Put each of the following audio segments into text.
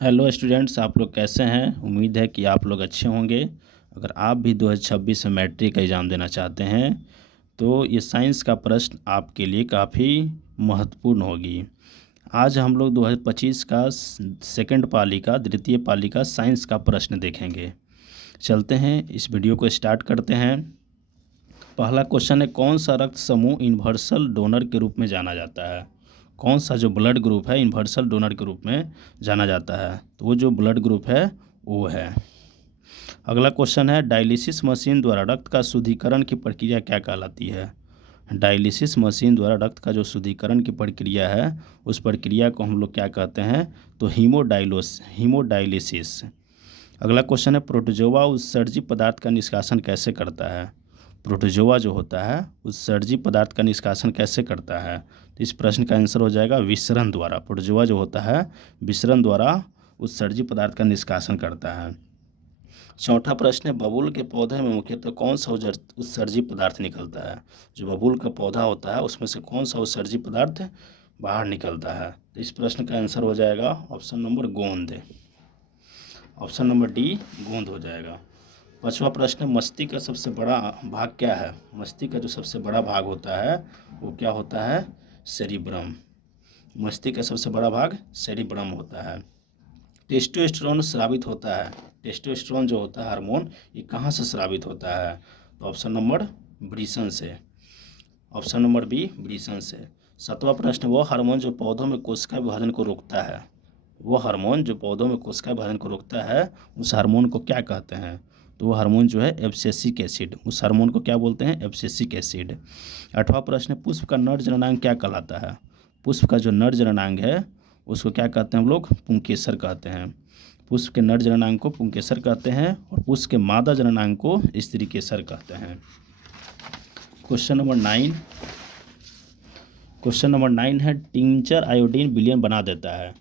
Hello students, आप लोग कैसे हैं। उम्मीद है कि आप लोग अच्छे होंगे। अगर आप भी 2026 में मैट्रिक का एग्ज़ाम देना चाहते हैं तो ये साइंस का प्रश्न आपके लिए काफ़ी महत्वपूर्ण होगी। आज हम लोग 2025 का सेकंड पाली का द्वितीय पाली का साइंस का प्रश्न देखेंगे। चलते हैं, इस वीडियो को स्टार्ट करते हैं। पहला क्वेश्चन है, कौन सा रक्त समूह यूनिवर्सल डोनर के रूप में जाना जाता है। कौन सा जो ब्लड ग्रुप है यूनिवर्सल डोनर के रूप में जाना जाता है, तो वो जो ब्लड ग्रुप है वो है। अगला क्वेश्चन है, डायलिसिस मशीन द्वारा रक्त का शुद्धिकरण की प्रक्रिया क्या कहलाती है। डायलिसिस मशीन द्वारा रक्त का जो शुद्धिकरण की प्रक्रिया है उस प्रक्रिया को हम लोग क्या कहते हैं, तो हीमोडायलिसिस। अगला क्वेश्चन है, प्रोटोजोआ उत्सर्जी पदार्थ का निष्कासन कैसे करता है। प्रोटोजोआ जो होता है उत्सर्जी पदार्थ का निष्कासन कैसे करता है, तो इस प्रश्न का आंसर हो जाएगा विसरण द्वारा। प्रोटोजोआ जो होता है विसरण द्वारा उत्सर्जी पदार्थ का निष्कासन करता है। चौथा प्रश्न है, बबूल के पौधे में मुख्यतः कौन सा उत्सर्जी पदार्थ निकलता है। जो बबूल का पौधा होता है उसमें से कौन सा उत्सर्जी पदार्थ बाहर निकलता है, तो इस प्रश्न का आंसर हो जाएगा ऑप्शन नंबर गोंद। ऑप्शन नंबर डी गोंद हो जाएगा। पांचवा प्रश्न, मस्तिष्क का सबसे बड़ा भाग क्या है। मस्तिष्क का जो सबसे बड़ा भाग होता है वो क्या होता है, सेरिब्रम। मस्तिष्क का सबसे बड़ा भाग सेरिब्रम होता है। टेस्टोस्टेरोन स्रावित होता है। टेस्टोस्टेरोन जो होता है हार्मोन, ये कहाँ से स्रावित होता है, तो ऑप्शन नंबर वृषण से। ऑप्शन नंबर बी वृषण से। सातवां प्रश्न, वो हार्मोन जो पौधों में कोशिका विभाजन को रोकता है। वो हार्मोन जो पौधों में कोशिका विभाजन को रोकता है उस हार्मोन को क्या कहते हैं, तो वो हार्मोन जो है एब्सिसिक एसिड। उस हार्मोन को क्या बोलते हैं, एब्सिसिक एसिड। आठवां प्रश्न, पुष्प का नर जननांग क्या कहलाता है। पुष्प का जो नर जननांग है उसको क्या कहते हैं हम लोग, पुंकेसर कहते हैं। पुष्प के नर जननांग को पुंकेसर कहते हैं और पुष्प के मादा जननांग को स्त्रीकेसर कहते हैं। क्वेश्चन नंबर 9 है, टिंचर आयोडीन विलयन बना देता है।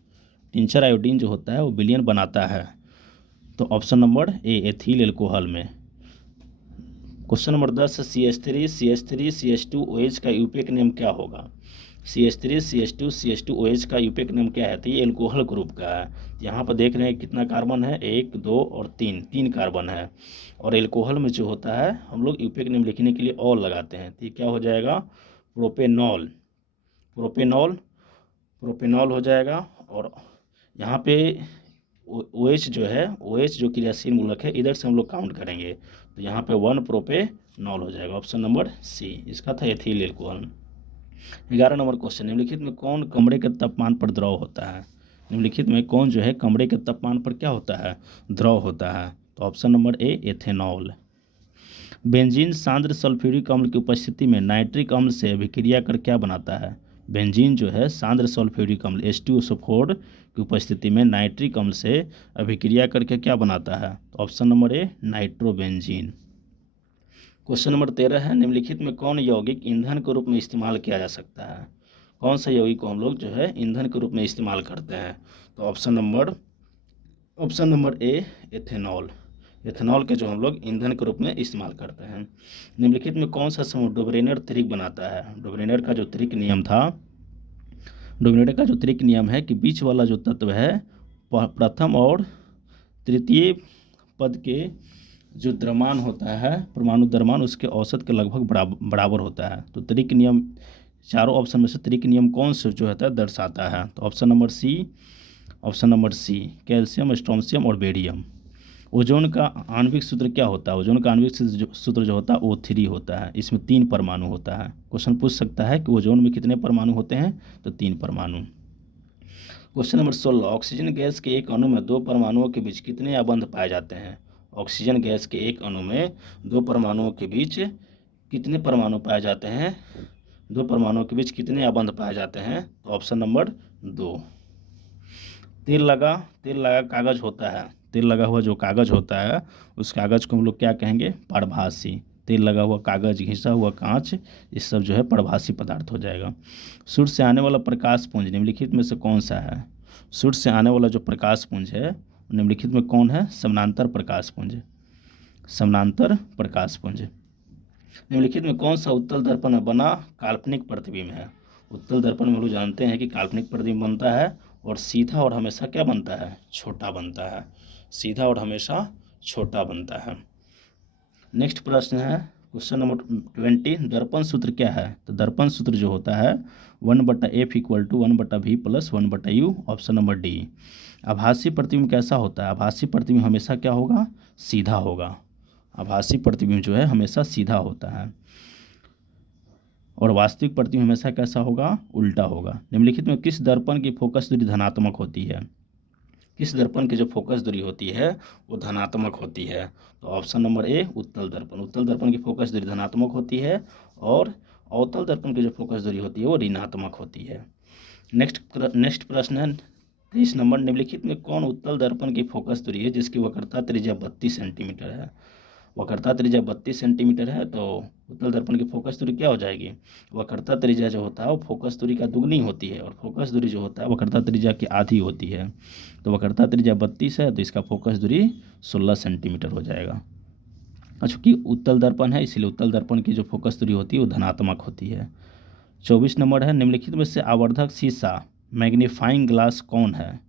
टिंचर आयोडीन जो होता है वो विलयन बनाता है, तो option number A ethyl alcohol में। Question number 10, CH3 CH2 OH का यूपेक नेम क्या होगा। CH3 CH2 CH2 OH का यूपेक नेम क्या है, तो ये एल्कोहल ग्रुप का है। यहाँ पर देख रहे हैं कितना कार्बन है, 1 2 और 3 कार्बन है। और एल्कोहल में जो होता है हम लोग यूपेक नेम लिखने के लिए ऑल लगाते हैं, तो ये क्या हो जाएगा, प्रोपेनॉल। प्रोपेनॉल प्रोपेनॉल हो जाएगा। और यहाँ पे OH जो है, OH जो क्रियाशील मूलक है, इधर से हम लोग काउंट करेंगे तो यहाँ पे 1 प्रोपेनॉल हो जाएगा। ऑप्शन नंबर सी इसका था एथिल एल्कोहल। 11 नंबर क्वेश्चन, निम्नलिखित में कौन कमरे के तापमान पर द्रव होता है। निम्नलिखित में कौन जो है कमरे के तापमान पर क्या होता है, द्रव होता है, तो option number A ethanol. Benzene सांद्र सल्फ्यूरिक अम्ल की उपस्थिति में नाइट्रिक अम्ल से अभिक्रिया कर क्या बनाता है। बेंजीन जो है सांद्र सल्फ्यूरिक अम्ल H2SO4 की उपस्थिति में नाइट्रिक अम्ल से अभिक्रिया करके क्या बनाता है, तो ऑप्शन नंबर ए नाइट्रोबेंजीन। क्वेश्चन नंबर 13 है, निम्नलिखित में कौन यौगिक ईंधन के रूप में इस्तेमाल किया जा सकता है। कौन सा यौगिक को हम लोग जो है ईंधन के रूप में इस्तेमाल करते हैं, तो option number A ethanol. Ethanol के जो हम लोग ईंधन के रूप में इस्तेमाल करते हैं। निम्नलिखित में कौन सा समूह डोब्रेनर त्रिक बनाता है। डोब्रेनर का जो त्रिक नियम है कि बीच वाला जो तत्व है प्रथम और तृतीय पद के जो द्रव्यमान होता है परमाणु द्रव्यमान उसके औसत के लगभग बराबर होता है। तो त्रिक नियम, चारों ऑप्शन में से त्रिक नियम कौन से जो होता है दर्शाता है, तो option number C calcium, strontium और बेरियम। ओजोन का आणविक सूत्र क्या होता है। ओजोन का आणविक सूत्र जो होता है O3 होता है। इसमें 3 परमाणु होता है। क्वेश्चन पूछ सकता है कि ओजोन में कितने परमाणु होते हैं, तो 3 परमाणु। क्वेश्चन नंबर 16, ऑक्सीजन गैस के एक अणु में 2 परमाणुओं के बीच कितने अबंध पाए जाते हैं। ऑक्सीजन गैस के एक अणु में 2 परमाणुओं के बीच कितने परमाणु पाए जाते हैं, 2 परमाणुओं के बीच कितने अबंध पाए जाते हैं, तो ऑप्शन नंबर 2। तेल लगा कागज होता है। तेल लगा हुआ जो कागज होता है उस कागज को हम लोग क्या कहेंगे, परभासी। तेल लगा हुआ कागज, घिसा हुआ कांच, ये सब जो है परभासी पदार्थ हो जाएगा। सूर्य से आने वाला प्रकाश पुंज निम्नलिखित में से कौन सा है। सूर्य से आने वाला जो प्रकाश पुंज है निम्नलिखित में कौन है, समानांतर प्रकाश पुंज। समानांतर प्रकाश पुंज। निम्नलिखित में कौन सा उत्तल दर्पण में बना काल्पनिक प्रतिबिंब है। उत्तल दर्पण में हम लोग जानते हैं कि काल्पनिक प्रतिबिंब बनता है और सीधा और हमेशा क्या बनता है, छोटा बनता है। सीधा और हमेशा छोटा बनता है। नेक्स्ट प्रश्न है क्वेश्चन नंबर 20, दर्पण सूत्र क्या है। तो दर्पण सूत्र जो होता है 1/f = 1/v + 1/u, option number D. आभासी प्रतिबिंब कैसा होता है। आभासी प्रतिबिंब हमेशा क्या होगा, सीधा होगा। आभासी प्रतिबिंब जो है हमेशा सीधा होता है। और वास्तविक प्रतिबिंब हमेशा कैसा होगा, उल्टा होगा। निम्नलिखित में किस दर्पण की फोकस दूरी धनात्मक होती है। किस दर्पण की जो फोकस दूरी होती है वो धनात्मक होती है। तो ऑप्शन नंबर ए, उत्तल दर्पण। उत्तल दर्पण की फोकस दूरी धनात्मक होती है और अवतल दर्पण की जो फोकस दूरी होती है वो ऋणात्मक होती है। नेक्स्ट प्रश्न है 23 नंबर, निम्नलिखित में कौन उत्तल दर्पण की फोकस दूरी है जिसकी वक्रता त्रिज्या 32 सेंटीमीटर है। वक्रता त्रिज्या 32 सेंटीमीटर है तो उत्तल दर्पण की फोकस दूरी क्या हो जाएगी, वक्रता त्रिज्या जो होता है वो फोकस दूरी का दुगनी होती है और फोकस दूरी जो होता है वक्रता त्रिज्या की आधी होती है। तो वक्रता त्रिज्या 32 है तो इसका फोकस दूरी 16 सेंटीमीटर हो जाएगा। चूँकि उत्तल दर्पण है इसलिए उत्तल दर्पण की जो फोकस दूरी होती है वो धनात्मक होती है। 24 नंबर है, निम्नलिखित में से आवर्धक शीशा मैग्नीफाइंग ग्लास कौन है।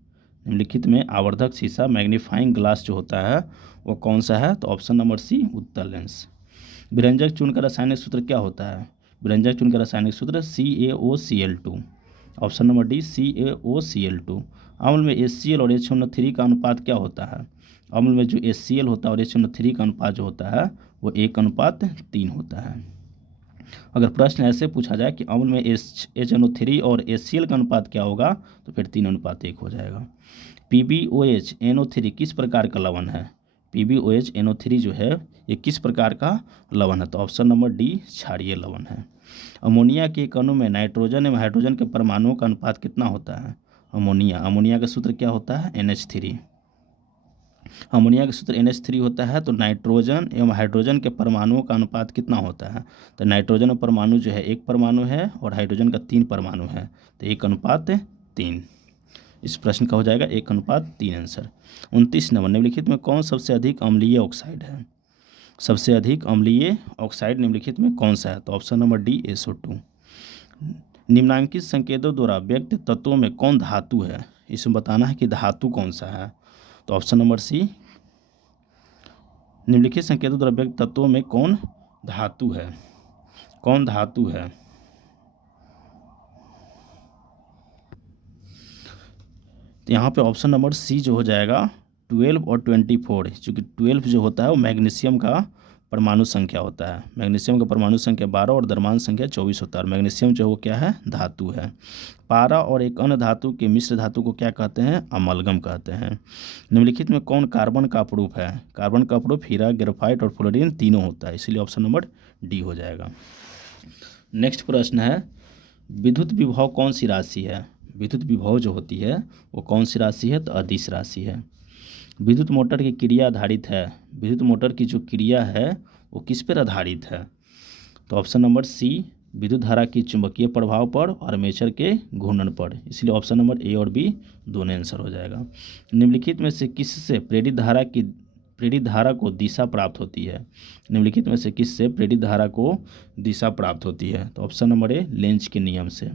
निम्नलिखित में आवर्धक शीशा मैग्नीफाइंग ग्लास जो होता है वो कौन सा है। तो ऑप्शन नंबर सी, उत्तल लेंस। विरंजक चूर्ण का रासायनिक सूत्र क्या होता है। विरंजक चूर्ण का रासायनिक सूत्र CaOCl2, option number D CaOCl2। अम्ल में HCl और H3 का अनुपात क्या होता है। अम्ल में जो HCl होता है और H3 का अनुपात जो होता है वो 1:3 होता है। अगर प्रश्न ऐसे पूछा जाए कि अम्ल में HNO3 और HCl का अनुपात क्या होगा तो फिर 3:1 हो जाएगा। PbOH किस प्रकार का लवण है। PbOH जो है ये किस प्रकार का लवण है। तो ऑप्शन नंबर डी, क्षारीय लवण है। अमोनिया के एक अणु में नाइट्रोजन एवं हाइड्रोजन के परमाणुओं का अनुपात कितना होता है। अमोनिया का सूत्र क्या होता है, NH3। अमोनिया का सूत्र NH3 होता है तो नाइट्रोजन एवं हाइड्रोजन के परमाणुओं का अनुपात कितना होता है। तो नाइट्रोजन परमाणु जो है 1 परमाणु है और हाइड्रोजन का 3 परमाणु है तो 1:3। इस प्रश्न का हो जाएगा 1:3 आंसर। 29 नंबर, निम्नलिखित में कौन सबसे अधिक अम्लीय ऑक्साइड है। सबसे अधिक अम्लीय ऑक्साइड निम्नलिखित में कौन सा है। तो ऑप्शन नंबर डी, SO2। निम्नांकित संकेतों द्वारा व्यक्त तत्वों में कौन धातु है। इसमें बताना है कि धातु कौन सा है। तो ऑप्शन नंबर सी, निम्नलिखित संकेतों द्वारा व्यक्त तत्वों में कौन धातु है। कौन धातु है। तो यहाँ पे ऑप्शन नंबर सी जो हो जाएगा 12 और 24, चूँकि 12 जो होता है वो मैग्नीशियम का परमाणु संख्या होता है। मैग्नीशियम का परमाणु संख्या 12 और द्रव्यमान संख्या 24 होता है और मैग्नीशियम जो है वो क्या है, धातु है। पारा और एक अन्य धातु के मिश्र धातु को क्या कहते हैं, अमलगम कहते हैं। निम्नलिखित में कौन कार्बन का अपरूप है। कार्बन का अपरूप हीरा, ग्रेफाइट और फ्लोरीन तीनों होता है, इसलिए ऑप्शन नंबर डी हो जाएगा। नेक्स्ट प्रश्न है, विद्युत विभव कौन सी राशि है। विद्युत विभव जो होती है वो कौन सी राशि है, तो अदिश राशि है। विद्युत मोटर की क्रिया आधारित है। विद्युत मोटर की जो क्रिया है वो किस पर आधारित है। तो ऑप्शन नंबर सी, विद्युत धारा की चुंबकीय प्रभाव पर और आर्मेचर के घूर्णन पर, इसलिए ऑप्शन नंबर ए और बी दोनों आंसर हो जाएगा। निम्नलिखित में से किससे प्रेरित धारा को दिशा प्राप्त होती है। निम्नलिखित में से किससे प्रेरित धारा को दिशा प्राप्त होती है। तो ऑप्शन नंबर ए, लेंज के नियम से।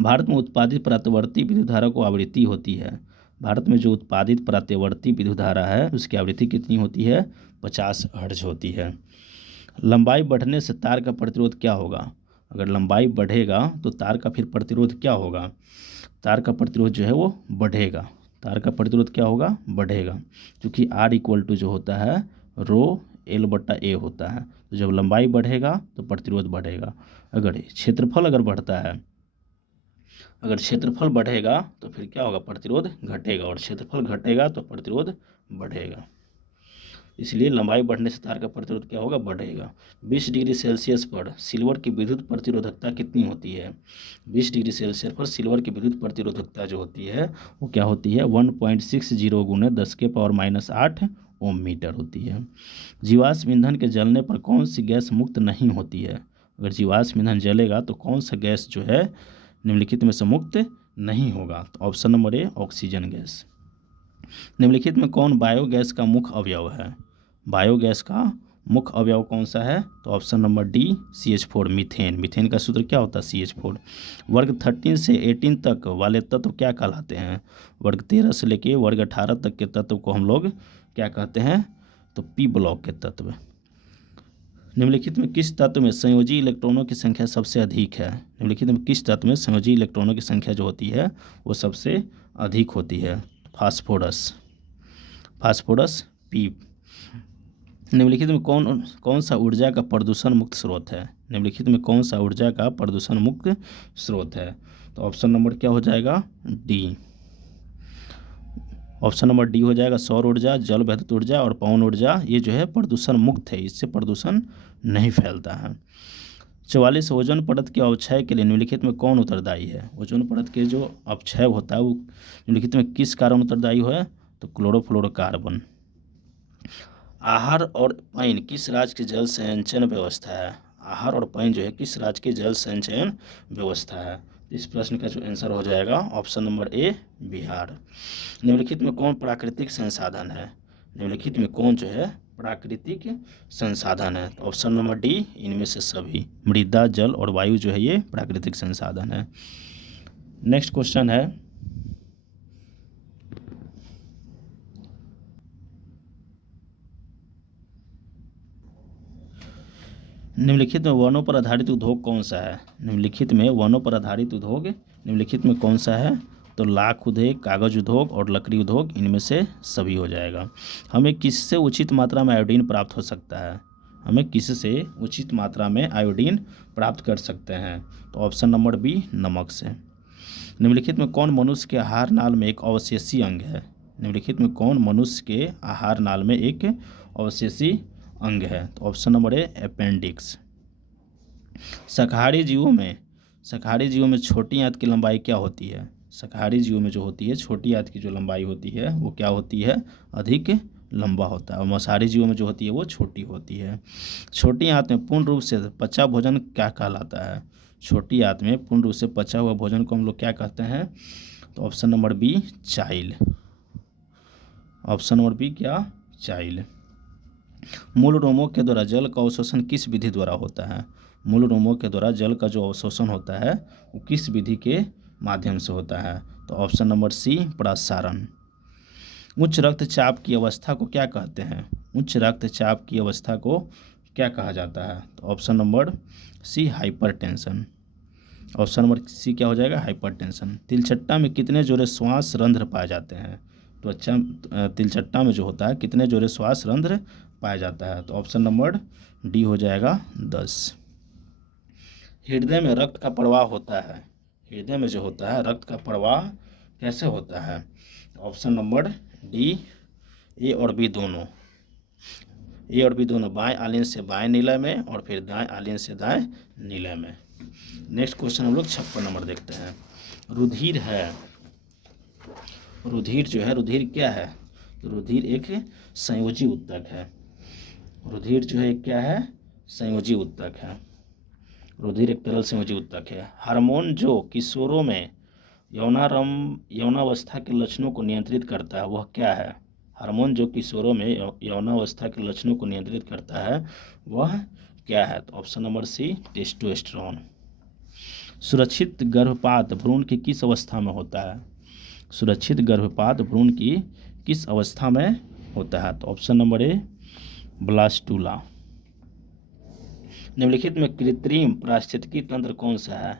भारत में उत्पादित प्रत्यावर्ती विद्युत धारा को आवृत्ति होती है। भारत में जो उत्पादित प्रत्यावर्ती विद्युत धारा है उसकी आवृत्ति कितनी होती है, 50 हर्ट्ज होती है। लंबाई बढ़ने से तार का प्रतिरोध क्या होगा। अगर लंबाई बढ़ेगा तो तार का फिर प्रतिरोध क्या होगा, तार का प्रतिरोध जो है वो बढ़ेगा। तार का प्रतिरोध क्या होगा, बढ़ेगा, क्योंकि R जो होता है ρL/A होता है। तो जब लंबाई बढ़ेगा तो प्रतिरोध बढ़ेगा। अगर क्षेत्रफल बढ़ेगा तो फिर क्या होगा, प्रतिरोध घटेगा, और क्षेत्रफल घटेगा तो प्रतिरोध बढ़ेगा। इसलिए लंबाई बढ़ने से तार का प्रतिरोध क्या होगा, बढ़ेगा। 20 डिग्री सेल्सियस पर सिल्वर की विद्युत प्रतिरोधकता कितनी होती है। 20 डिग्री सेल्सियस पर सिल्वर की विद्युत प्रतिरोधकता जो होती है वो क्या होती है, 1.60 × 10⁻⁸ ओम मीटर होती है। जीवाश्म ईंधन के जलने पर कौन सी गैस मुक्त नहीं होती है। अगर जीवाश्म ईंधन जलेगा तो कौन सा गैस जो है निम्नलिखित में से मुक्त नहीं होगा। तो ऑप्शन नंबर ए, ऑक्सीजन गैस। निम्नलिखित में कौन बायोगैस का मुख्य अवयव है। बायोगैस का मुख्य अवयव कौन सा है? तो option number D CH4 methane. Methane का सूत्र क्या होता है? CH4। वर्ग 13 से 18 तक वाले तत्व क्या कहलाते हैं? वर्ग 13 से लेके वर्ग 18 तक के तत्व को हम लोग क्या कहते हैं? तो पी ब्लॉक के तत्व। निम्नलिखित में किस तत्व में संयोजी इलेक्ट्रॉनों की संख्या सबसे अधिक है? निम्नलिखित में किस तत्व में संयोजी इलेक्ट्रॉनों की संख्या जो होती है वो सबसे अधिक होती है? फास्फोरस। Phosphorus P. निम्नलिखित में कौन कौन सा ऊर्जा का प्रदूषण मुक्त स्रोत है? निम्नलिखित में कौन सा ऊर्जा का प्रदूषण मुक्त स्रोत है? तो ऑप्शन नंबर क्या हो जाएगा? डी। ऑप्शन नंबर डी हो जाएगा। सौर ऊर्जा, जल विद्युत ऊर्जा और पवन ऊर्जा ये जो है प्रदूषण मुक्त है, इससे प्रदूषण नहीं फैलता है। 44 ओजोन परत के अवक्षय के लिए निम्नलिखित में कौन उत्तरदायी है? ओजोन परत के जो अवक्षय होता है वो निम्नलिखित में किस कारण उत्तरदायी है? तो क्लोरोफ्लोरोकार्बन। आहार और पानी किस राज्य की जल संचयन व्यवस्था है? आहार और पानी जो है किस राज्य की जल संचयन व्यवस्था है? इस प्रश्न का जो आंसर हो जाएगा ऑप्शन नंबर ए बिहार। निम्नलिखित में कौन प्राकृतिक संसाधन है? निम्नलिखित में कौन जो है प्राकृतिक संसाधन है? तो ऑप्शन नंबर डी इनमें से सभी। मृदा, जल और वायु जो है ये प्राकृतिक संसाधन है। नेक्स्ट क्वेश्चन है निम्नलिखित में वनों पर आधारित उद्योग कौन सा है? निम्नलिखित में वनों पर आधारित उद्योग निम्नलिखित में कौन सा है? तो लाख उद्योग, कागज उद्योग और लकड़ी उद्योग इनमें से सभी हो जाएगा। हमें किससे उचित मात्रा में आयोडीन प्राप्त हो सकता है? हमें किससे उचित मात्रा में आयोडीन प्राप्त कर सकते हैं? तो ऑप्शन नंबर बी नमक से। निम्नलिखित में कौन मनुष्य के आहार नाल में एक अवशेषी अंग है? निम्नलिखित में कौन मनुष्य के आहार नाल में एक अवशेषी अंग है? तो ऑप्शन नंबर ए अपेंडिक्स। शाकाहारी जीवों में छोटी आंत की लंबाई क्या होती है? शाकाहारी जीवों में जो होती है छोटी आंत की जो लंबाई होती है वो क्या होती है? अधिक लंबा होता है। और मांसाहारी जीवों में जो होती है वो छोटी होती है। छोटी आंत में पूर्ण रूप से पचा भोजन क्या कहलाता है? छोटी आंत में पूर्ण रूप से पचा हुआ भोजन को हम लोग क्या कहते हैं? तो ऑप्शन नंबर बी चाइल। ऑप्शन नंबर बी क्या? चाइल। मूल रोमों के द्वारा जल का अवशोषण किस विधि द्वारा होता है? मूल रोमों के द्वारा जल का जो अवशोषण होता है वो किस विधि के माध्यम से होता है? तो ऑप्शन नंबर सी प्रसारण। उच्च रक्तचाप की अवस्था को क्या कहते हैं? उच्च रक्तचाप की अवस्था को क्या कहा जाता है? तो option number C hypertension. Option number C क्या हो जाएगा? हाइपरटेंशन। तिलचट्टा में कितने जोड़े श्वास रंध्र पाए जाते हैं? तो अच्छा, तिलचट्टा में जो होता है कितने जोड़े श्वास रंध्र पाया जाता है? तो ऑप्शन नंबर डी हो जाएगा 10। हृदय में रक्त का प्रवाह होता है, हृदय में जो होता है रक्त का प्रवाह कैसे होता है? ऑप्शन नंबर डी ए और बी दोनों। ए और बी दोनों बाएं आलिंद से बाएं नीलय में और फिर दाएं आलिंद से दाएं नीलय में। नेक्स्ट क्वेश्चन हम लोग 56 नंबर देखते हैं। रुधिर है, रुधिर जो है रुधिर क्या है? तो रुधिर एक संयोजी उत्तक है। रुधिर जो है क्या है? संयोजी उत्तक है। रुधिर एक तरल संयोजी उत्तक है। हार्मोन जो किशोरों में यौनावस्था के लक्षणों को नियंत्रित करता है वह क्या है? हार्मोन जो किशोरों में यौनावस्था के लक्षणों को नियंत्रित करता है वह क्या है? तो ऑप्शन नंबर सी टेस्टोस्टेरोन। सुरक्षित गर्भपात भ्रूण की किस अवस्था में होता है? सुरक्षित गर्भपात भ्रूण की किस अवस्था में होता है? तो ऑप्शन नंबर ए ब्लास्टूला। निम्नलिखित में कृत्रिम पारिस्थितिकी तंत्र कौन सा है?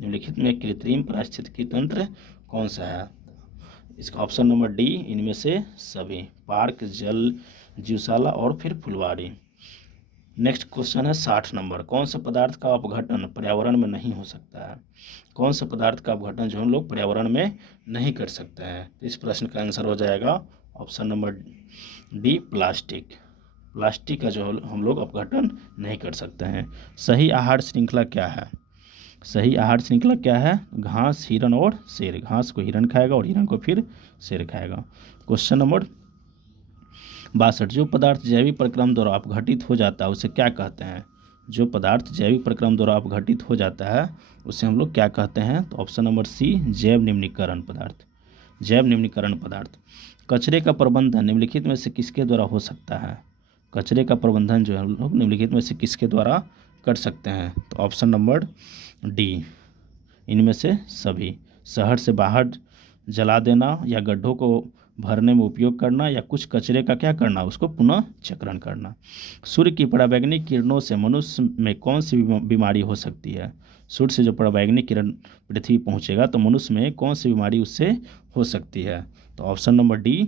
निम्नलिखित में कृत्रिम पारिस्थितिकी तंत्र कौन सा है? इसका ऑप्शन नंबर डी इनमें से सभी। पार्क, जल जीवशाला और फिर फुलवाड़ी। नेक्स्ट क्वेश्चन है 60 नंबर। कौन सा पदार्थ का अपघटन पर्यावरण में नहीं हो सकता है? कौन सा पदार्थ का अपघटन जो हम लोग पर्यावरण में नहीं कर सकते हैं? इस प्रश्न का आंसर हो जाएगा option number D plastic. Plastic का जो हम लोग अपघटन नहीं कर सकते हैं। सही आहार श्रृंखला क्या है? सही आहार श्रृंखला क्या है? घास, हिरण और शेर। घास को हिरण खाएगा और हिरण को फिर शेर खाएगा। Question number 62। जो पदार्थ जैविक प्रक्रम द्वारा अपघटित हो जाता है उसे क्या कहते हैं? जो पदार्थ जैविक प्रक्रम द्वारा अपघटित हो जाता है उसे हम लोग क्या कहते हैं? तो ऑप्शन नंबर सी जैव निम्नीकरण पदार्थ। जैव निम्नीकरण पदार्थ। कचरे का प्रबंधन निम्नलिखित में से किसके द्वारा हो सकता है? कचरे का प्रबंधन जो है हम लोग निम्नलिखित में से किसके द्वारा कर सकते हैं? तो ऑप्शन नंबर डी, इनमें से सभी। शहर से बाहर जला देना या गड्ढों को भरने में उपयोग करना या कुछ कचरे का क्या करना, उसको पुनः चक्रण करना। सूर्य की पराबैंगनी किरणों से मनुष्य में कौन सी बीमारी हो सकती है? सूर्य से जो पराबैंगनी किरण पृथ्वी पहुंचेगा तो मनुष्य में कौन सी बीमारी उससे हो सकती है? तो ऑप्शन नंबर डी,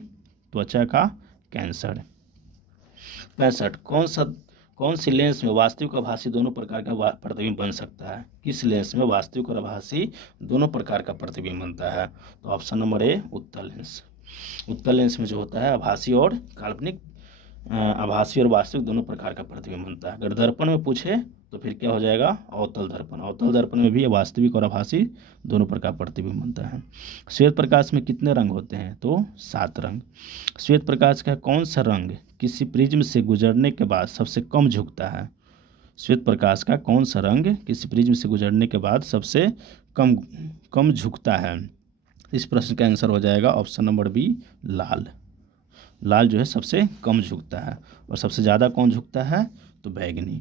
त्वचा का कैंसर। 65, कौन सी लेंस में वास्तविक और आभासी दोनों प्रकार का प्रतिबिंब बन सकता है? किस लेंस में वास्तविक और आभासी दोनों प्रकार का प्रतिबिंब बनता है? तो ऑप्शन नंबर ए, उत्तल लेंस। उत्तल लेंस में जो होता है आभासी और काल्पनिक, आभासी और वास्तविक दोनों प्रकार का प्रतिबिंब बनता है। अगर दर्पण में पूछे तो फिर क्या हो जाएगा? अवतल दर्पण। अवतल दर्पण में भी वास्तविक और आभासी दोनों प्रकार प्रतिबिंब बनता है। श्वेत प्रकाश में कितने रंग होते हैं? तो 7 रंग। श्वेत प्रकाश का कौन सा रंग किसी प्रिज्म से गुजरने के बाद सबसे कम झुकता है? श्वेत प्रकाश का कौन सा रंग किसी प्रिज्म से गुजरने के बाद सबसे कम झुकता है? इस प्रश्न का आंसर हो जाएगा ऑप्शन नंबर बी, लाल। लाल जो है सबसे कम झुकता है। और सबसे ज़्यादा कौन झुकता है? तो बैगनी।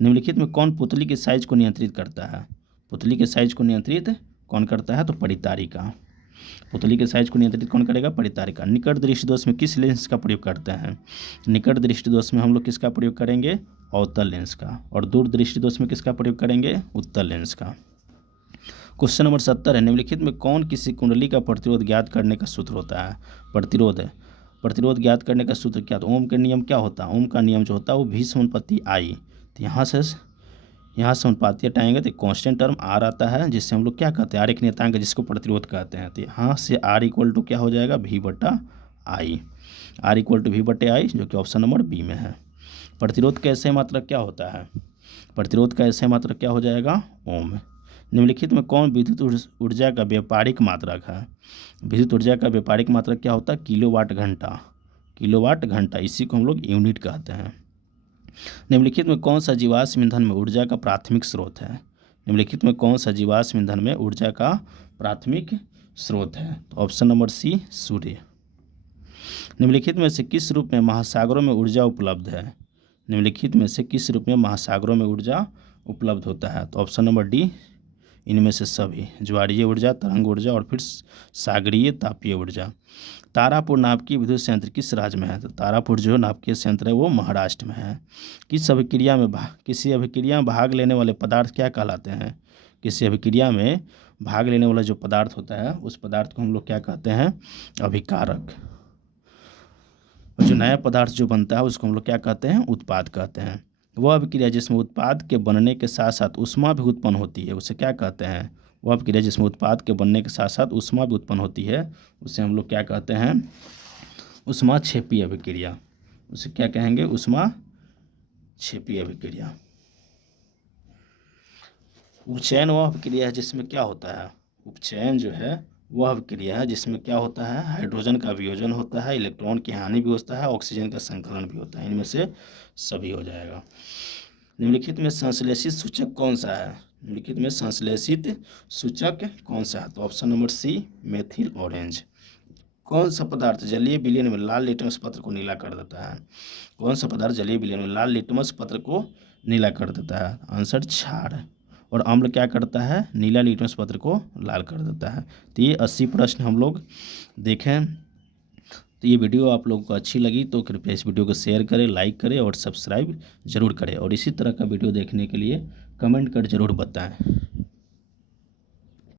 निम्नलिखित में कौन पुतली के साइज को नियंत्रित करता है? पुतली के साइज को नियंत्रित कौन करता है? तो परितारिका। पुतली के साइज को नियंत्रित कौन करेगा? परितारिका। निकट दृष्टि दोष में किस लेंस का प्रयोग करते हैं? निकट दृष्टि दोष में हम लोग किसका प्रयोग करेंगे? अवतल लेंस का। और दूर दृष्टि दोष में किसका प्रयोग करेंगे? उत्तल लेंस का। क्वेश्चन नंबर 70 है, निम्नलिखित में कौन किसी कुंडली का प्रतिरोध ज्ञात करने का सूत्र होता है? प्रतिरोध ज्ञात करने का सूत्र क्या? तो ओम का नियम क्या होता है? ओम का नियम जो होता है वो भी समानुपाती आई। तो यहाँ से समानुपाती हटाएंगे तो कांस्टेंट टर्म आर आता है, जिससे हम लोग क्या कहते हैं? आर एक नियतांक है जिसको प्रतिरोध कहते हैं। तो यहाँ से आर इक्वल टू क्या हो जाएगा? भी बटा आई। आर इक्वल टू भी बटे आई, जो कि ऑप्शन नंबर बी में है। प्रतिरोध का ऐसे मात्रक क्या होता है? प्रतिरोध का ऐसे मात्रक क्या हो जाएगा? ओम। निम्नलिखित में कौन विद्युत ऊर्जा का व्यापारिक मात्रक है? विद्युत ऊर्जा का व्यापारिक मात्रक क्या होता है? किलोवाट घंटा। किलोवाट घंटा, इसी को हम लोग यूनिट कहते हैं। निम्नलिखित में कौन सा जीवाश्म ईंधन में ऊर्जा का प्राथमिक स्रोत है? निम्नलिखित में कौन सा जीवाश्म ईंधन में ऊर्जा का प्राथमिक स्रोत है? तो ऑप्शन नंबर सी, सूर्य। निम्नलिखित में से किस रूप में महासागरों में ऊर्जा उपलब्ध है? निम्नलिखित में से किस रूप में महासागरों में ऊर्जा उपलब्ध होता है? तो ऑप्शन नंबर डी, इनमें से सभी। ज्वारीय ऊर्जा, तरंग ऊर्जा और फिर सागरीय तापीय ऊर्जा। तारापुर नाभिकीय विद्युत संयंत्र किस राज्य में है? तो तारापुर जो नाभिकीय संयंत्र है वो महाराष्ट्र में है। किसी अभिक्रिया में भाग लेने वाले पदार्थ क्या कहलाते हैं? किसी अभिक्रिया में भाग लेने वाला जो पदार्थ होता है उस पदार्थ को हम लोग क्या कहते हैं? अभिकारक। और जो नया पदार्थ जो बनता है उसको हम लोग क्या कहते हैं? उत्पाद कहते हैं। वह अभिक्रिया जिसमें उत्पाद के बनने के साथ साथ ऊष्मा भी उत्पन्न होती है उसे क्या कहते हैं? वह अभिक्रिया जिसमें उत्पाद के बनने के साथ साथ ऊष्मा भी उत्पन्न होती है उसे हम लोग क्या कहते हैं? ऊष्मा क्षेपीय अभिक्रिया। उसे क्या कहेंगे? ऊष्मा क्षेपीय अभिक्रिया। उपचयन वह अभिक्रिया है जिसमें क्या होता है? उपचयन जो है वह अभिक्रिया है जिसमें क्या होता है? हाइड्रोजन का वियोजन होता है, इलेक्ट्रॉन की हानि भी होता है, ऑक्सीजन का संकलन भी होता है। इनमें से सभी हो जाएगा। निम्नलिखित में संश्लेषित सूचक कौन सा है? निम्नलिखित में संश्लेषित सूचक कौन सा है? तो option number C, methyl orange. कौन सा पदार्थ जलीय विलयन में लाल लिटमस पत्र को नीला कर देता है? कौन सा पदार्थ जलीय विलयन में लाल लिटमस पत्र को नीला कर देता है? आंसर क्षार। और अम्ल क्या करता है? नीला लिटमस पत्र को लाल कर देता है। तो ये 80 प्रश्न हम लोग देखें। तो ये वीडियो आप लोगों को अच्छी लगी तो कृपया इस वीडियो को शेयर करें, लाइक करें और सब्सक्राइब जरूर करें। और इसी तरह का वीडियो देखने के लिए कमेंट कर जरूर बताएं।